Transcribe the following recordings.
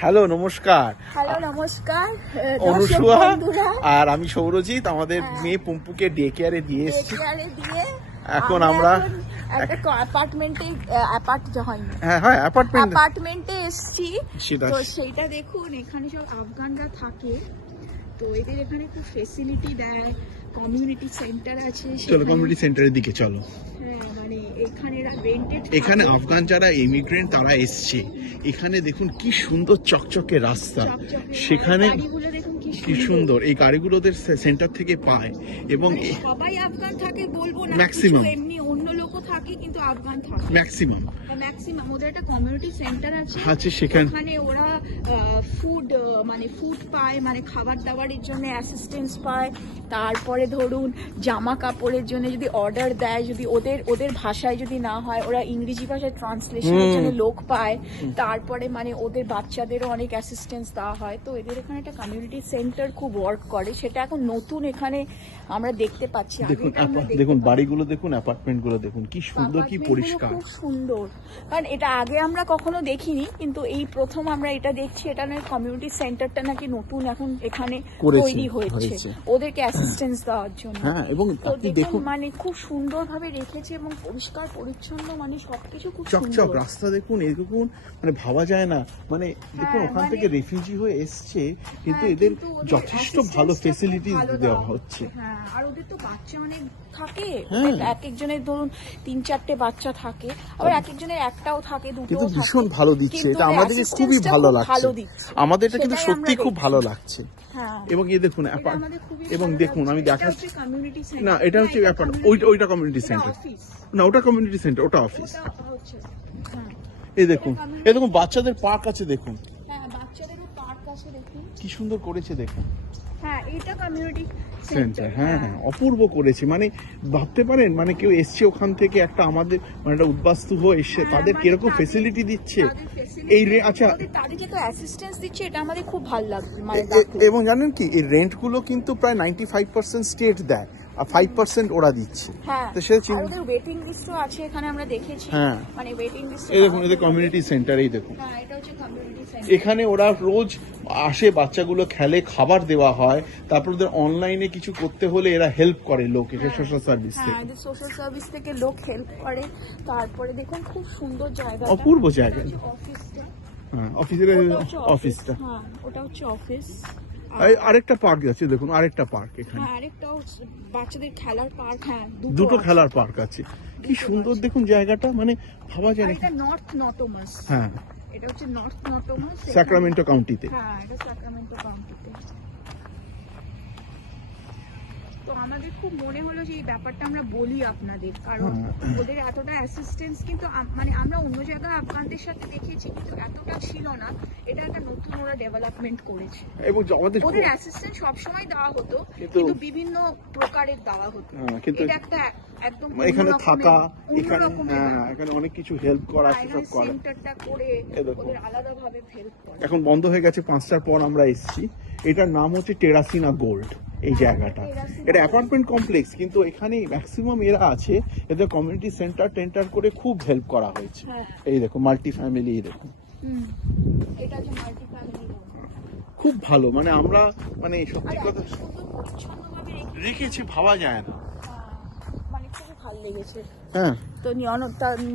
Hello নমস্কার। অনুসুয়া আর আমি সৌরজিৎ আমাদের মেয়ে পুম্পুকে ডে কেয়ারে দিয়ে এসেছি। এখন আমরা অ্যাপার্টমেন্টে এসেছি। তো সেইটা দেখুন, এখানে সব আফগানরা থাকে, তো এদের এখানে খুব ফেসিলিটি দেয়। কমিউনিটি সেন্টার আছে, চলো কমিউনিটি সেন্টারের দিকে চলো। হ্যাঁ, মানে এখানে রেন্টেড, এখানে আফগান যারা ইমিগ্রেন্ট তারা এসছে। এখানে দেখুন কি সুন্দর চকচকে রাস্তা, সেখানে কি সুন্দর এই গাড়িগুলোদের সেন্টার থেকে পায়। এবং সবাই আফগান থাকে বলবো না, ম্যাক্সিমাম এমনি অন্য লোকও থাকে, কিন্তু আফগান থাকে ম্যাক্সিমাম। ওদের একটা কমিউনিটি সেন্টার আছে, সেখানে ওরা ফুড পায়, মানে খাবার দাবারের জন্য অ্যাসিস্ট্যান্স পায়। তারপরে ধরুন জামা কাপড়ের জন্য যদি অর্ডার দেয়, যদি ওদের ভাষায় যদি না হয়, ওরা ইংরেজি ভাষায় ট্রান্সলেশনের জন্য লোক পায়। তারপরে মানে ওদের বাচ্চাদেরও অনেক অ্যাসিস্ট্যান্স দেওয়া হয়। তো এদের এখানে একটা কমিউনিটি সেন্টার খুব ওয়ার্ক করে, সেটা এখন নতুন এখানে আমরা দেখতে পাচ্ছি। দেখুন বাড়িগুলো দেখুন, অ্যাপার্টমেন্ট গুলো দেখুন কি সুন্দর, কি পরিষ্কার, খুব সুন্দর। কারণ এটা আগে আমরা কখনো দেখিনি, কিন্তু এই প্রথম আমরা এটা দেখছি। এটা নয়, কমিউনিটি সেন্টারটা নাকি নতুন এখন এখানে তৈরি হয়েছে ওদেরকে অ্যাসিস্ট্যান্স দেওয়ার জন্য। এবং দেখুন মানে খুব সুন্দর ভাবে রেখেছে এবং পরিষ্কার পরিচ্ছন্ন, মানে সবকিছু খুব চকচক রাস্তা দেখুন। এই দেখুন মানে ভাবা যায় না, মানে দেখুন ওখান থেকে রেফিউজি হয়ে এসছে, কিন্তু এদের যথেষ্ট ভালো ফেসিলিটি দেওয়া হচ্ছে। আর ওদের তো বাচ্চা অনেক থাকে, এক একজনের ধরুন 3-4টে বাচ্চা থাকে, আবার এক একজনের একটাও থাকে, দুটো। কিন্তু ভীষণ ভালো দিচ্ছে, এটা আমাদেরকে খুবই ভালো লাগছে। আমাদের এটা কিন্তু সত্যি খুব ভালো লাগছে। এবং এই দেখুন, এবং দেখুন আমি দেখাচ্ছি না, এটা হচ্ছে ব্যাপার, ওইটা কমিউনিটি সেন্টার না, ওটা কমিউনিটি সেন্টার, ওটা অফিস। এই দেখুন বাচ্চাদের পার্ক আছে, দেখুন কি সুন্দর করেছে, দেখুন সেন্টার। হ্যাঁ, অপূর্ব করেছে। মানে ভাবতে পারেন, মানে কেউ এসছে ওখান থেকে, একটা আমাদের মানে একটা উদ্বাস্তু হয়ে এসছে, তাদের কিরকম ফেসিলিটি দিচ্ছে। এই আচ্ছা, তাদের যে অ্যাসিস্ট্যান্স দিচ্ছে, এটা আমাদের খুব ভালো লাগছে। এবং জানেন কি, এই রেন্ট গুলো কিন্তু প্রায় 95% স্টেট দেয়, আর 5% ওরা দিচ্ছে। তো সে ওদের ওয়েটিং লিস্টও আছে এখানে, আমরা দেখেছি। মানে ওয়েটিং লিস্ট, এই দেখুন এদের কমিউনিটি সেন্টার, এই দেখুন এটা হচ্ছে কমিউনিটি সেন্টার। এখানে ওরা রোজ আসে, বাচ্চাগুলো খেলে, খাবার দেওয়া হয়। তারপর ওদের অনলাইনে কিছু করতে হলে এরা হেল্প করে, লোক এসে সোশ্যাল সার্ভিস থেকে, সোশ্যাল সার্ভিস থেকে লোক হেল্প করে। তারপরে দেখুন খুব সুন্দর জায়গা, অপূর্ব জায়গা। অফিসটা ওটা হচ্ছে অফিস। আরেকটা পার্ক আছে, দেখুন আরেকটা পার্ক এখানে, আরেকটা বাচ্চাদের খেলার পার্ক। দুটো খেলার পার্ক আছে। কি সুন্দর দেখুন জায়গাটা, মানে ভাবা যায় না। এটা নর্থ নটোমাস। এটা হচ্ছে নর্থ নটোমাস, স্যাক্রামেন্টো কাউন্টিতে। এটা স্যাক্রামেন্টো কাউন্টিতে। তো আমাদের খুব মনে হলো যে এই ব্যাপারটা আমরা বলি আপনাদের, কারণ ওদের এতটা অ্যাসিস্ট্যান্স কিন্তু মানে আমরা অন্য জায়গায় আফগানদের সাথে দেখেছি, কিন্তু এতটা ছিল না। এটা একটা নতুন ওরা ডেভেলপমেন্ট করেছে, এবং ওদের অ্যাসিস্ট্যান্স সবসময় দেওয়া হতো, কিন্তু বিভিন্ন প্রকারের দেওয়া হতো। এটা একটা একদম এখানে থাকা, এখানে অনেক কিছু হেল্প করা, সেসব করা, সেন্টারটা করে ওদের আলাদাভাবে হেল্প করে। এখন বন্ধ হয়ে গেছে, 5টার পর আমরা এসেছি। এটার নাম হচ্ছে টেরাসিনা গোল্ড। এই জায়গাটা, এটা অ্যাপার্টমেন্ট কমপ্লেক্স, কিন্তু এখানে ম্যাক্সিমাম এরা আছে। এদের কমিউনিটি সেন্টার করে খুব হেল্প করা হয়েছে। এই দেখো মাল্টি ফ্যামিলি, এই দেখো খুব ভালো। মানে আমরা মানে সত্যি কথা রেখেছি, ভাবা যায় না, মানে খুব ভালো লেগেছে। তো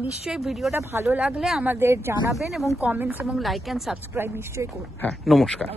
নিশ্চয়ই ভিডিওটা ভালো লাগলে আমাদের জানাবেন, এবং কমেন্টস এবং লাইক এন্ড সাবস্ক্রাইব নিশ্চয়ই করুন। নমস্কার।